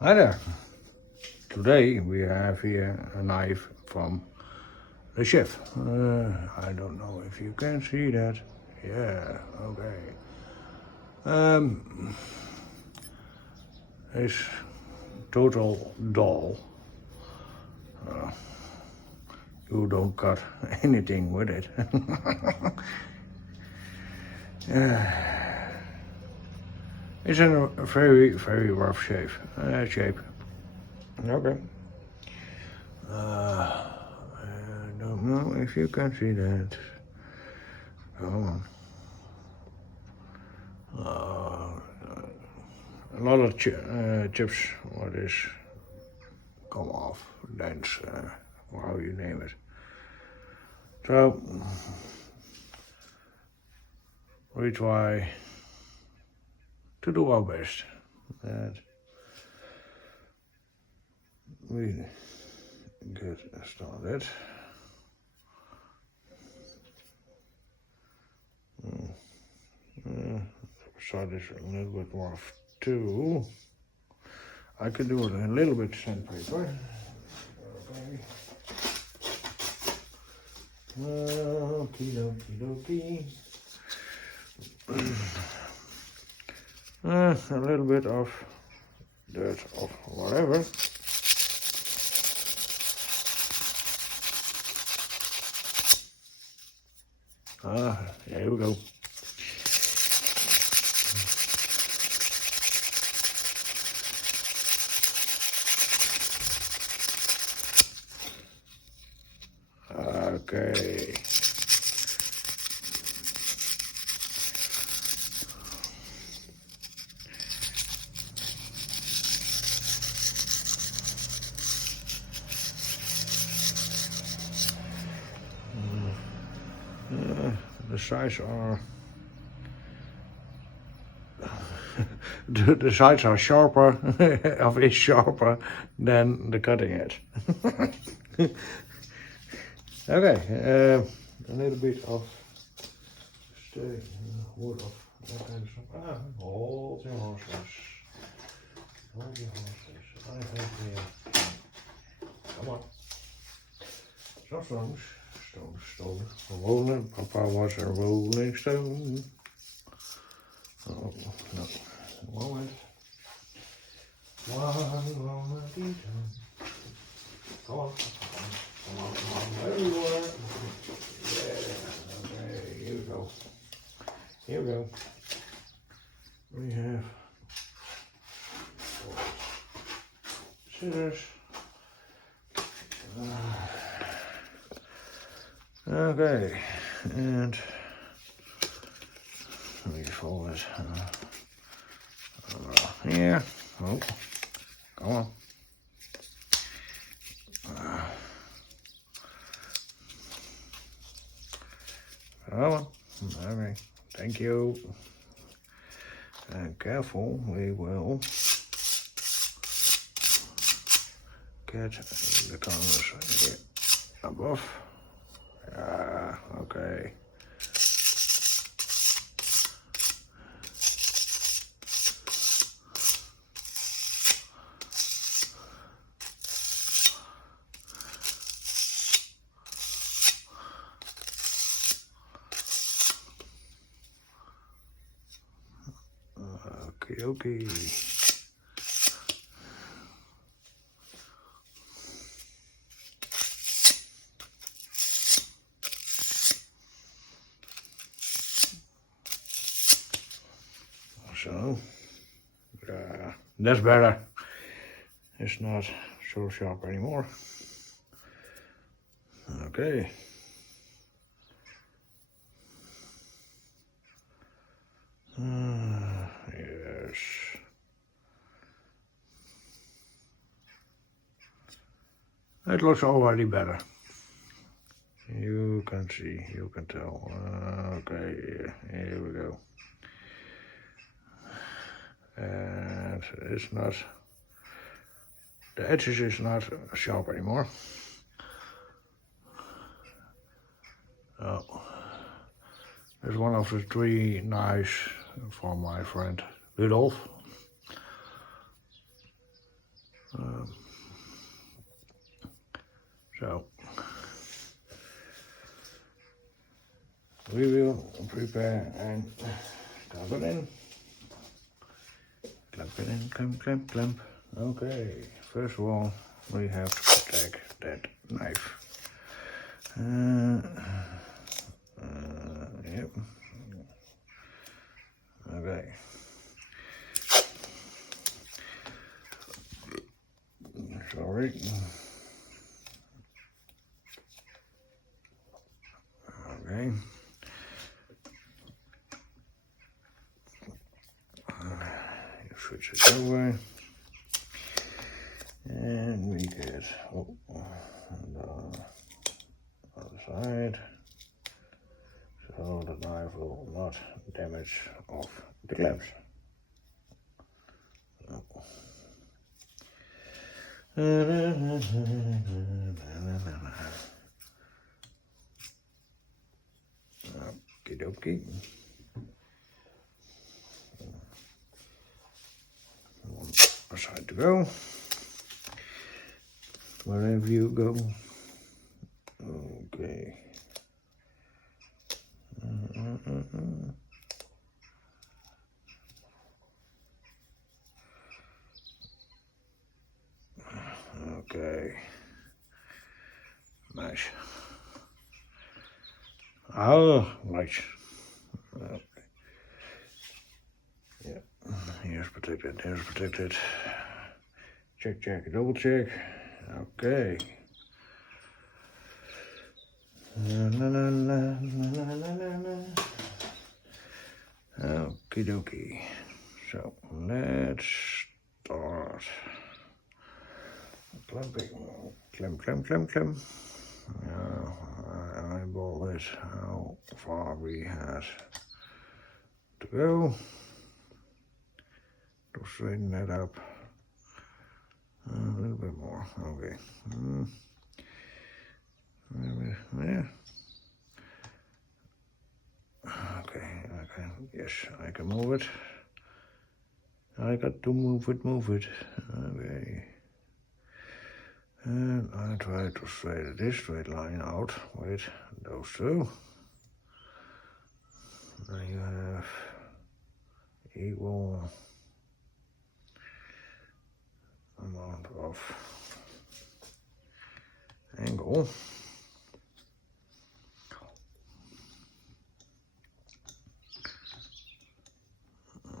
Hi there. Today we have here a knife from the chef. I don't know if you can see that. Yeah, okay. It's total dull. You don't cut anything with it. It's in a very, very rough shape. Okay. I don't know if you can see that. Come on. A lot of chips, what is, come off, dents, or how you name it. So, we try to do our best. That we get started. Side is a little bit rough too. I could do it a little bit sandpaper. Okay. Okie dokie. A little bit of dirt of whatever. Here we go. Okay. The sides are the sides are sharper, is sharper than the cutting edge. Okay, a little bit of wood of that kind of stuff. Hold your horses. Hold your horses. I have here. Come on. Some stones. Stone. Rolling. Papa was a rolling stone. Oh, no. Moment. One moment each time. Come on. Come on. Everywhere. Yeah. Okay, here we go. Here we go. We have scissors. Okay, and we fold it here. Oh, come on. Come on. Okay, thank you. And careful, we will get the corners here above. Okay. Okay. So, that's better. It's not so sharp anymore. Okay. Yes. It looks already better. You can see, you can tell. Okay, here we go. And it's not, the edges is not sharp anymore. Oh, it's one of the 3 knives from my friend Rudolf. So we will prepare and clamp it in. Clamp it in, clamp, clamp. Okay, first of all, we have to protect that knife. Yep. Okay. Sorry. Okay. Switch it over. And we get the other side. So the knife will not damage off the clamps. Okie dokie. One side to go. Wherever you go. Okay. Okay. Nice. Oh, nice. Okay. Yeah. Here's protected. Here's protected. Check, check, double check. Okay. Okie dokie. So let's start clamping. Clamp, clamp, clamp, clamp. Now I eyeball this how far we had to go to straighten that up a little bit more. Okay. Yeah. Okay, yes, I can move it. I got to move it. Okay. And I try to straighten this straight line out with those two. Then you have equal amount of angle.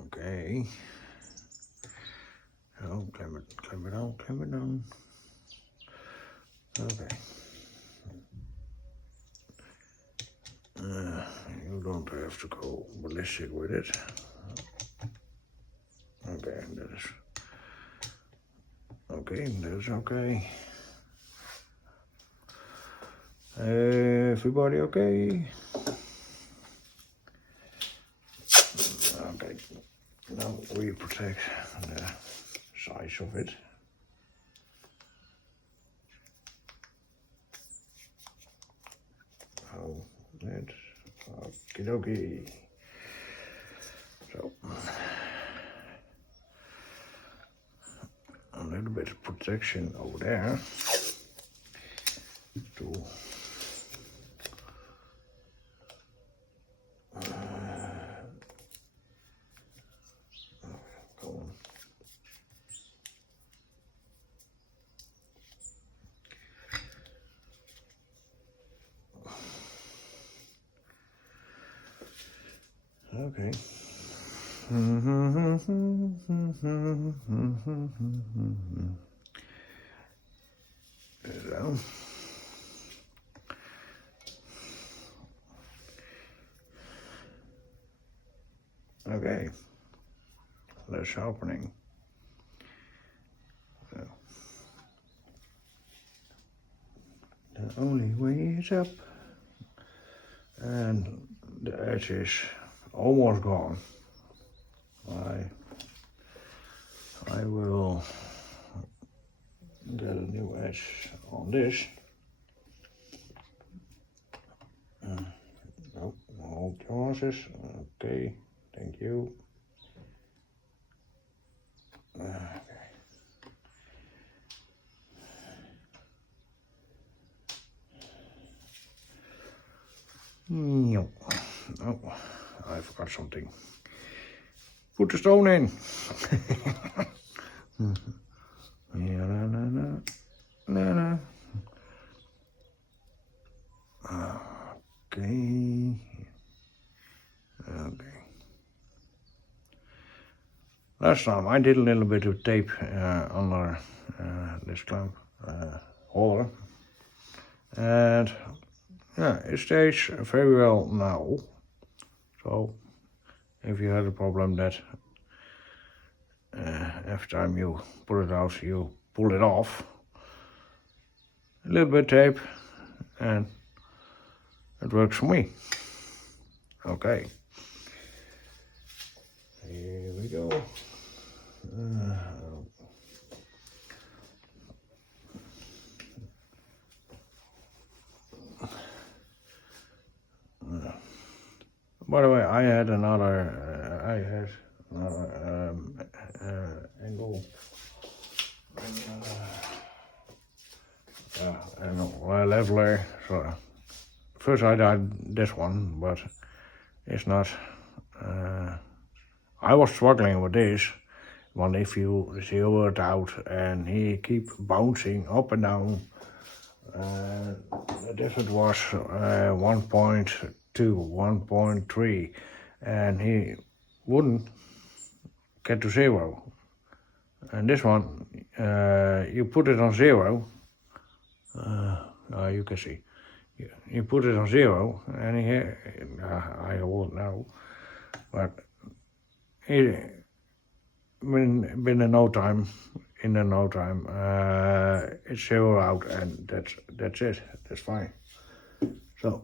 Okay. Oh, clamp it down. Okay. You don't have to go ballistic with it. Okay, that is okay. That's okay. Everybody okay? Okay. Now we protect the size of it. Oh, that's okie dokie. So a little bit of protection over there to go on. Okay. So. Okay. Less sharpening. So. The only way is up. And the edge is almost gone. I will get a new edge on this. Nope, hold your horses. Okay, thank you. Okay. forgot something. Put the stone in. Okay. Last time I did a little bit of tape under this clamp holder, and yeah, it stays very well now. So if you had a problem that every time you pull it out you pull it off, a little bit of tape and it works for me. Okay, here we go. By the way, I had another angle, leveler. So first I did this one, but it's not. I was struggling with this one. If you zero it out and he keep bouncing up and down, the difference was 1.2, 1.3, and he wouldn't get to zero. And this one, you put it on zero. You can see. You put it on zero, and I won't know, but in no time, it's zero out, and that's it. That's fine. So,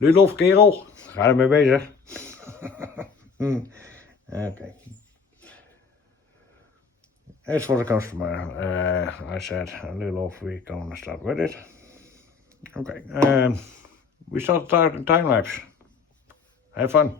Ludolf kerel, ga ermee bezig. Okay. As for the customer, I said, Ludolf, we're gonna start with it. Okay, we start the time lapse. Have fun.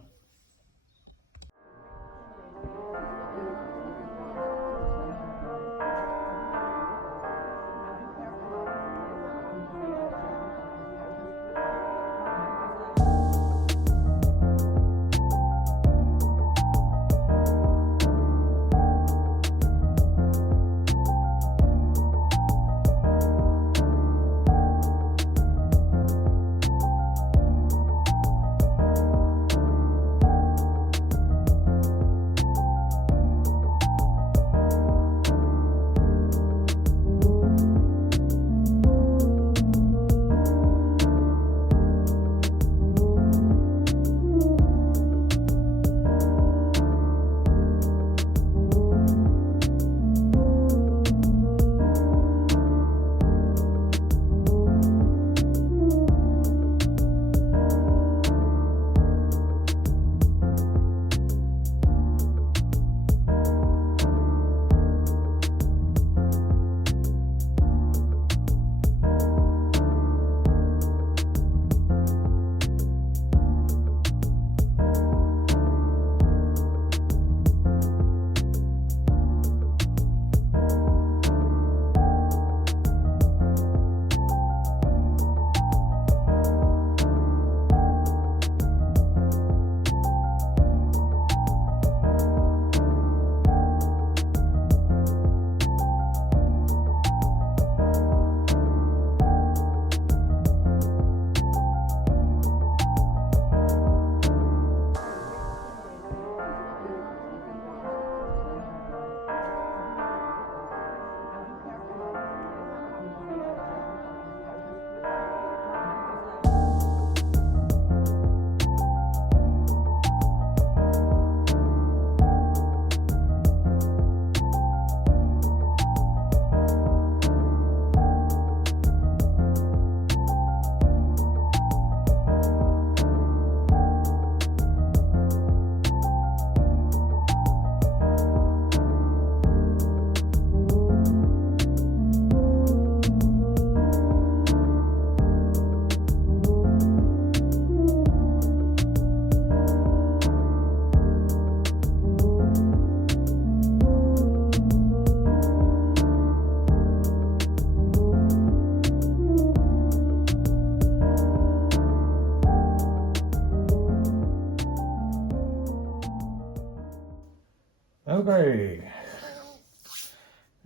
Okay,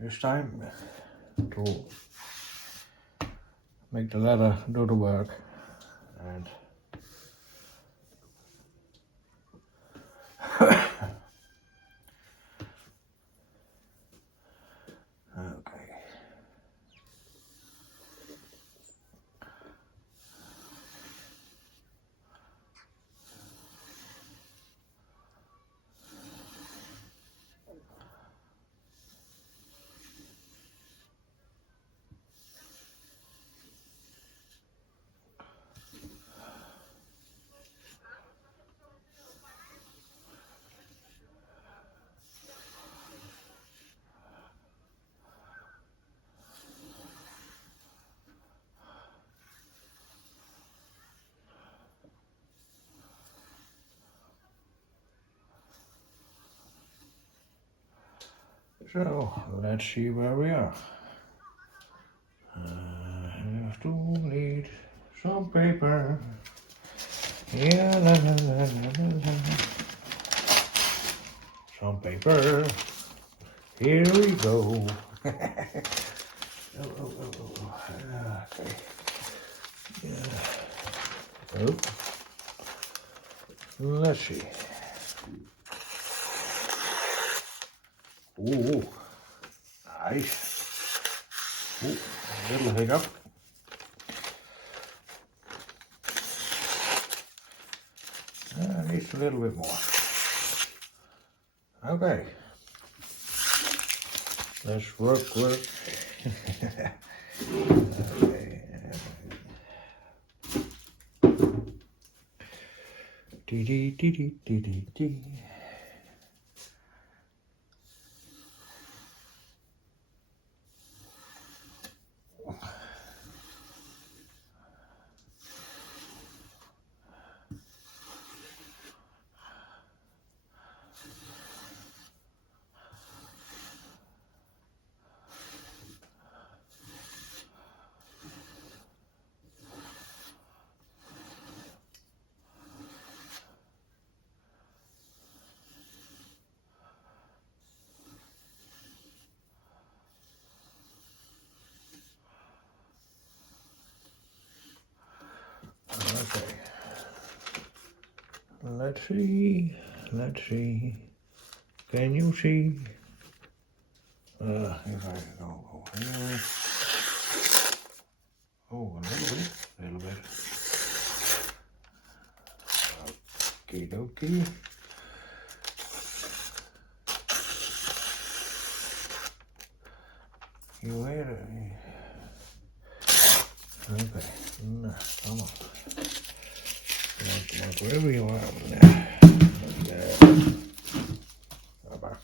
it's time to make the leather do the work. And okay. So let's see where we are. I have to need some paper. Yeah, la la la la la la. Some paper. Here we go. Oh. Okay. Yeah. Oh. Let's see. Ooh, nice. Ooh, a little hiccup. Needs a little bit more. Okay. Let's work. Okay. Dee. Okay. Let's see. Can you see? If I go here. Oh, a little bit. Okie dokie. You hear it? Okay. No, come on. Like wherever you are. There. Bye-bye.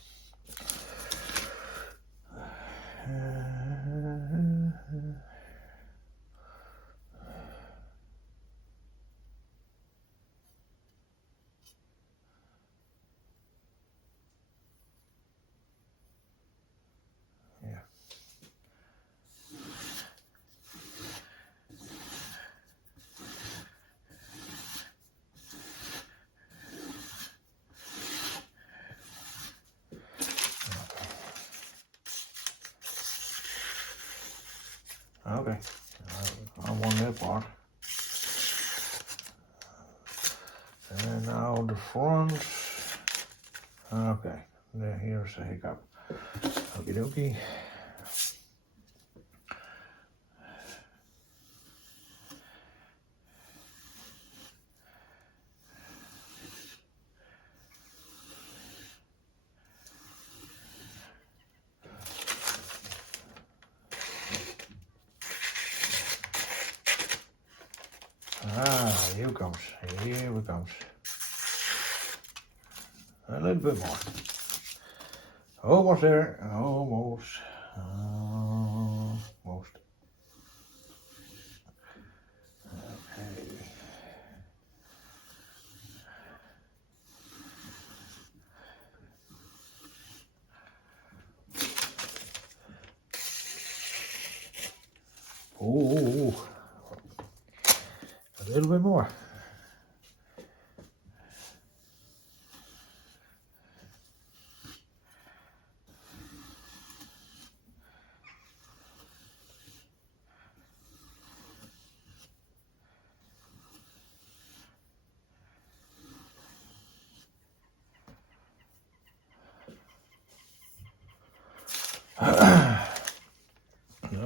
Yeah. Okay. I want that part. And now the front. Okay. Here's the hiccup. Okie dokie. Here it comes. A little bit more. Almost there. Almost. Okay. Ooh. A little bit more.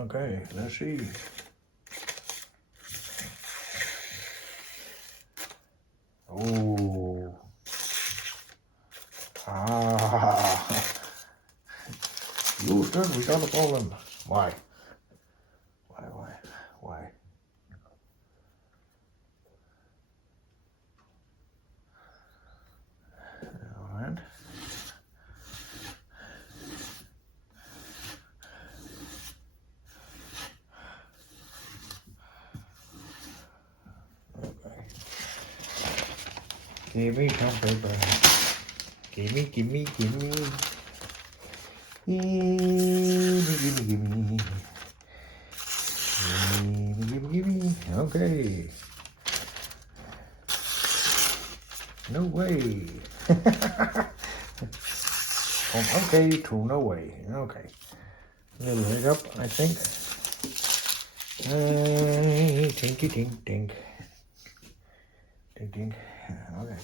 Okay, let's see. Oh. Ah. Houston, we got a problem. Why? Why? All right. Okay. Give me some paper. Give me. Gimme. Okay. No way. From okay to no way. Okay. A little hiccup, I think. Tinky tink tink. Tink tink. Okay.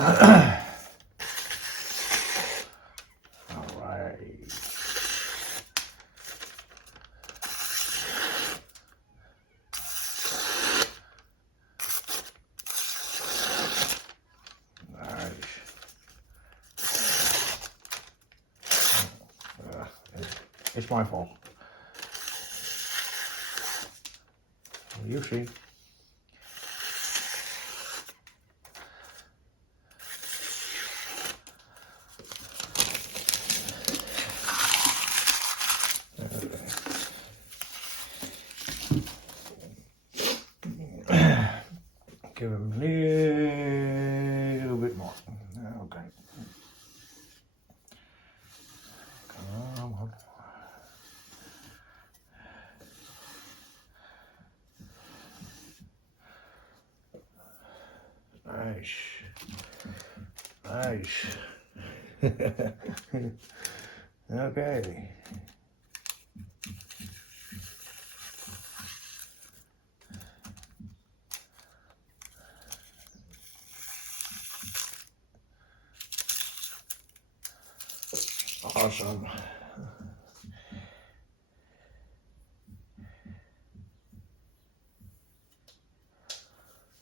All right. It's my fault. You see. Give him a little bit more. Okay. Come on. Nice. Okay. Awesome.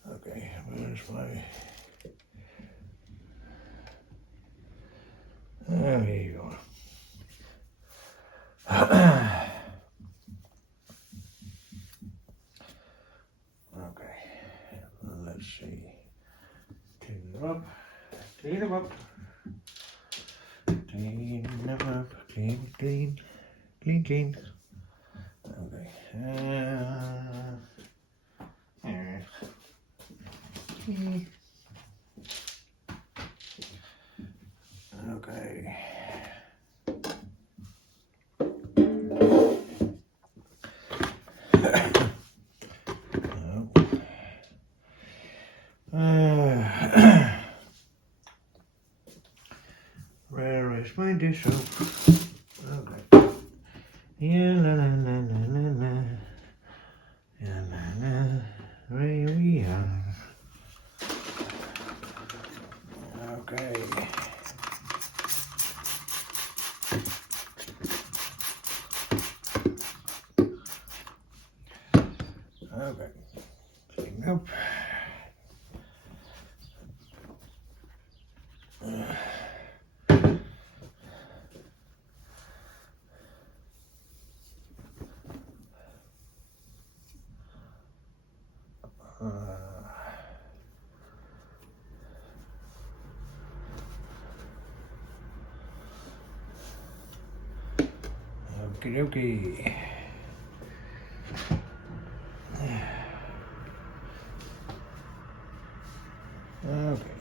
Okay, where's my... There you go. Okay, let's see. Clean them up. Clean them up. Clean them up. Clean. Okay. Okay. Where is my dish soap? Okay. Yeah, la. Yeah, la. Here we are. Okay. Okay. Clean up. Okie dokie. Okay.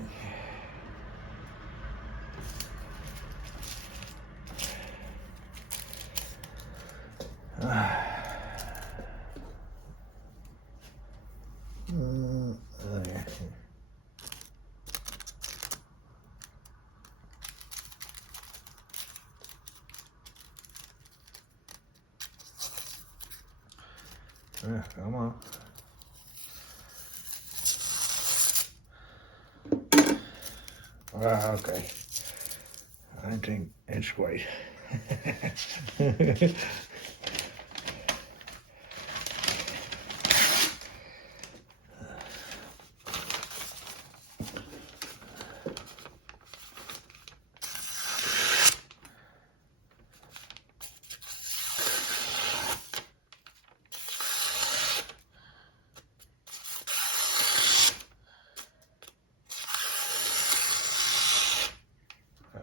Come on. Okay. I think it's great.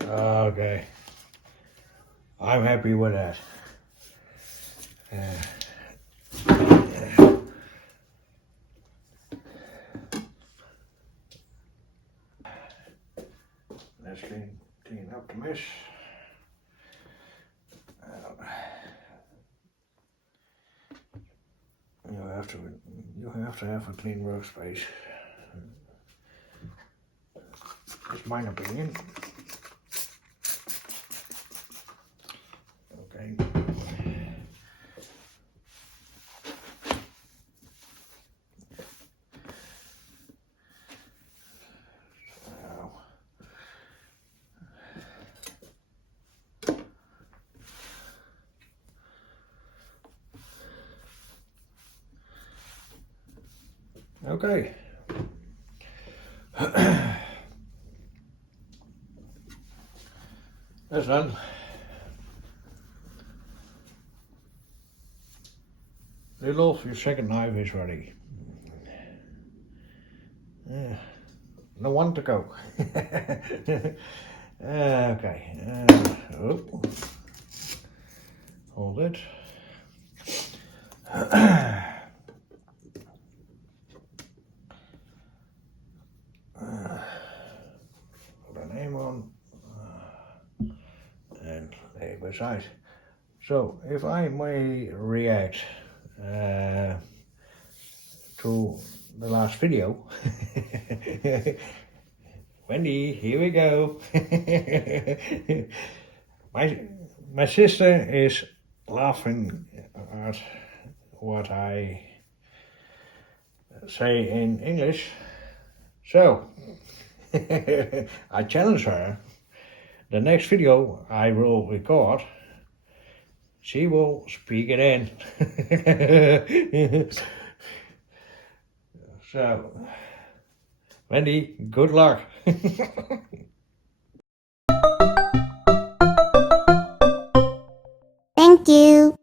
Okay, I'm happy with that. Let's clean up the mess. You have to have a clean workspace. It's my opinion. Okay. Okay. That's done. Little, your second knife is ready. No one to go. Okay. Hold it. Put a name on. And lay beside. So, if I may react to the last video. Wendy, here we go. my sister is laughing at what I say in English. So, I challenge her. The next video I will record, she will speak it in. So, Wendy, good luck. Thank you.